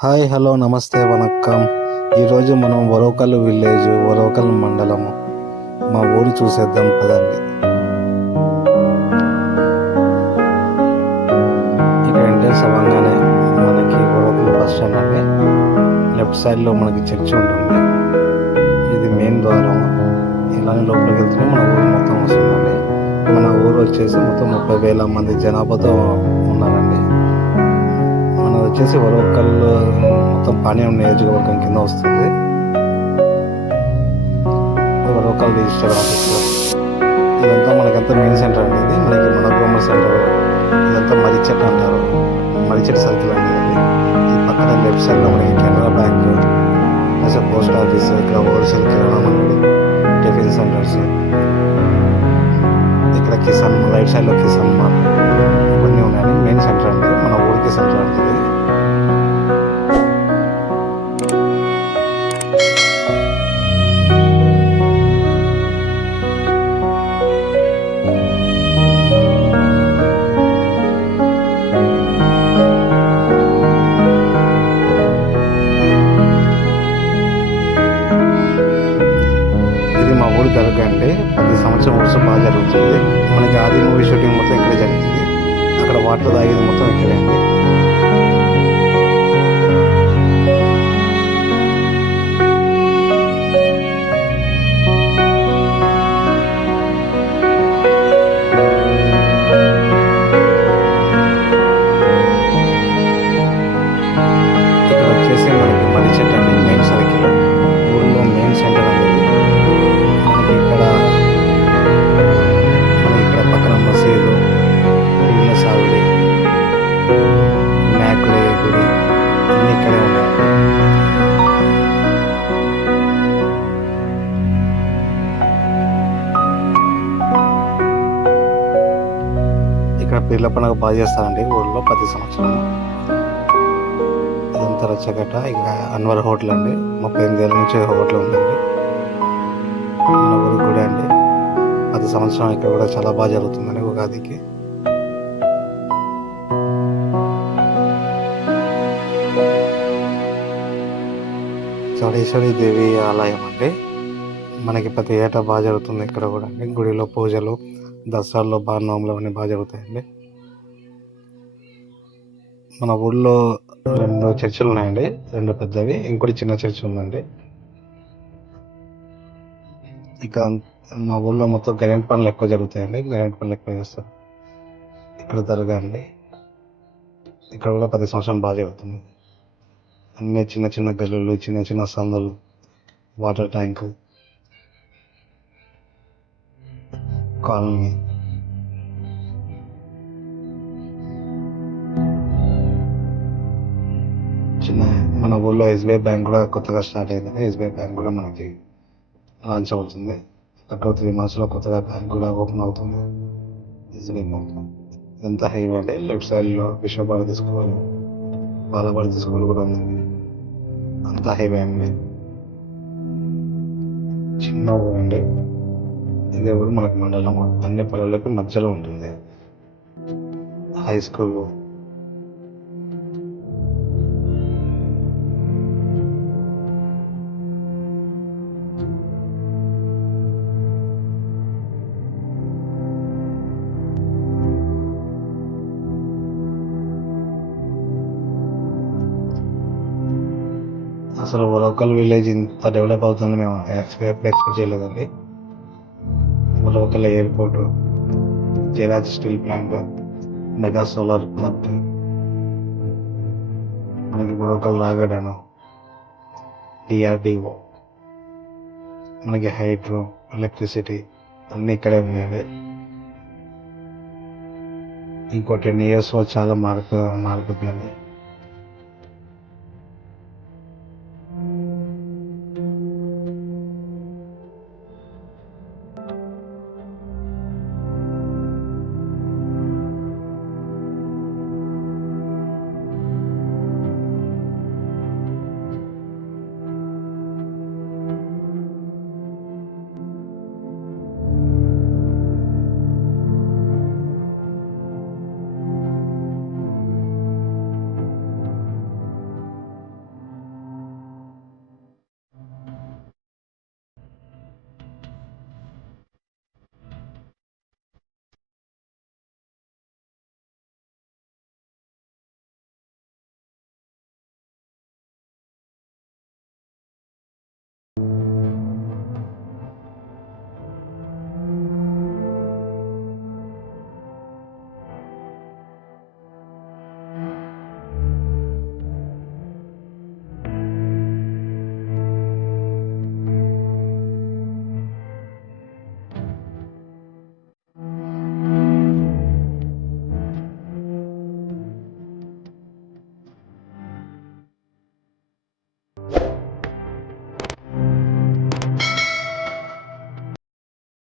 Hi hello నమస్తే వణక్కం. ఈరోజు మనం వరోకల్ విలేజ్ వరోకల్ మండలము మా ఊరి చూసేద్దాం పదండి. ఇక్కడ ఎంట్రెన్స్ అవ్వగానే మనకి వరోకల్ బస్ స్టాండ్ అండి. లెఫ్ట్ సైడ్లో మనకి చర్చి ఉంటుంది. ఇది మెయిన్ ద్వారం. ఇలానే లోపలికి వెళ్తూనే మన ఊరు మొత్తం వస్తుందండి. మన ఊరు వచ్చేసి మొత్తం 30,000 మంది జనాభాతో ఉన్నారండి. మనది వచ్చేసి వరోకల్ మొత్తం పాణ్యం నియోజకవర్గం కింద వస్తుంది. వరోకల్ రిజిస్టర్ ఆఫీస్ ఇదంతా మనకంతా మెయిన్ సెంటర్ అనేది. మనకి మనోరమ సెంటర్ ఇదంతా మరిచెట్ అంటారు. మరిచెట్ సర్కిల్ అనేది. ఈ పక్కన లెఫ్ట్ సైడ్లో మనకి కెనరా బ్యాంక్, పోస్ట్ ఆఫీస్, ఇక్కడ హోల్సేల్ కిరాణా మండలి, టిఫిన్ సెంటర్స్, ఇక్కడ కిసాన్ రైట్ సైడ్లో కిసాన్ మార్ట్ ఇవన్నీ ఉన్నాయి. మెయిన్ సెంటర్ అండి, మన ఊరికి సెంటర్ అండి. ఇది మా ఊరి దర్గా అండి. ప్రతి సంవత్సరం ఉత్సవం బాగా జరుగుతుంది. మనకి ఆది మూవీ షూటింగ్ మొత్తం ఇక్కడే జరిగింది. అక్కడ వాటర్ తాగేది మొత్తం ఇక్కడే అండి. ఇక్కడ వచ్చేసి మనకి మరిచెట్ అండి, మెయిన్ సర్కిల్ ఊళ్ళో మెయిన్ సెంటర్ అనేది. మనకి ఇక్కడ పక్కన మసీదు, పిల్లల సాగుడి, వినాయకుడి గుడి అన్నీ ఇక్కడే ఉన్నాయి. ఇక్కడ పిల్ల పండుగ బాగా చేస్తారండి ఊళ్ళో ప్రతి సంవత్సరం. ఇదంతా రచ్చగట్ట. ఇక అన్వర్ హోటల్ అండి, 38 ఏళ్ళ నుంచి హోటల్ ఉందండి. మన ఊరి గుడి అండి. ప్రతి సంవత్సరం ఇక్కడ కూడా చాలా బాగా జరుగుతుందండి ఉగాదికి. చౌడేశ్వరి దేవి ఆలయం అండి. మనకి ప్రతి ఏటా బాగా జరుగుతుంది ఇక్కడ కూడా అండి. గుడిలో పూజలు, దసరాల్లో బాణనవములు అవన్నీ బాగా జరుగుతాయండి. మన ఊళ్ళో 2 చర్చిలు ఉన్నాయండి, 2 పెద్దవి, ఇంకోటి చిన్న చర్చి ఉందండి. ఇక మా ఊళ్ళో మొత్తం గ్రానైట్ పనులు ఎక్కువ జరుగుతాయండి. గ్రానైట్ పనులు ఎక్కువ చేస్తారు. ఇక్కడ దర్గా అండి. ఇక్కడ కూడా ప్రతి సంవత్సరం బాగా జరుగుతుంది. అన్ని చిన్న చిన్న గల్లులు, చిన్న చిన్న సందులు, వాటర్ ట్యాంకు, కాలనీ. చిన్న మన ఊళ్ళో ఎస్బీఐ బ్యాంక్ కూడా కొత్తగా స్టార్ట్ అయింది. ఎస్బీఐ బ్యాంక్ కూడా మనకి లాంచ్ అవుతుంది. 3 monthsలో కొత్తగా బ్యాంక్ కూడా ఓపెన్ అవుతుంది. ఎస్బీఐ బ్యాంక్ ఇదంతా హైవే అండి. లెఫ్ట్ సైడ్లో విశ్వభారతి స్కూల్, బాలభారతి స్కూల్ కూడా ఉంది. అంతా హైవే అండి. చిన్న ఊరు అండి. ఇదే ఊరు మనకి మండలం. అన్ని పల్లెలకు మధ్యలో ఉంటుంది. హై స్కూల్, అసలు లోకల్ విలేజ్ ఇంత డెవలప్ అవుతుంది మేము ఎక్స్పెక్ట్ చేయలేదండి. Local airport, Jayaraj steel plant, mega solar plant, మనకి లోకల్ రాగడను, డిఆర్డిఓ, మనకి హైడ్రో, ఎలక్ట్రిసిటీ అన్నీ ఇక్కడే ఉన్నాయండి. ఇంకో 10 yearsలో చాలా మారుతుందండి.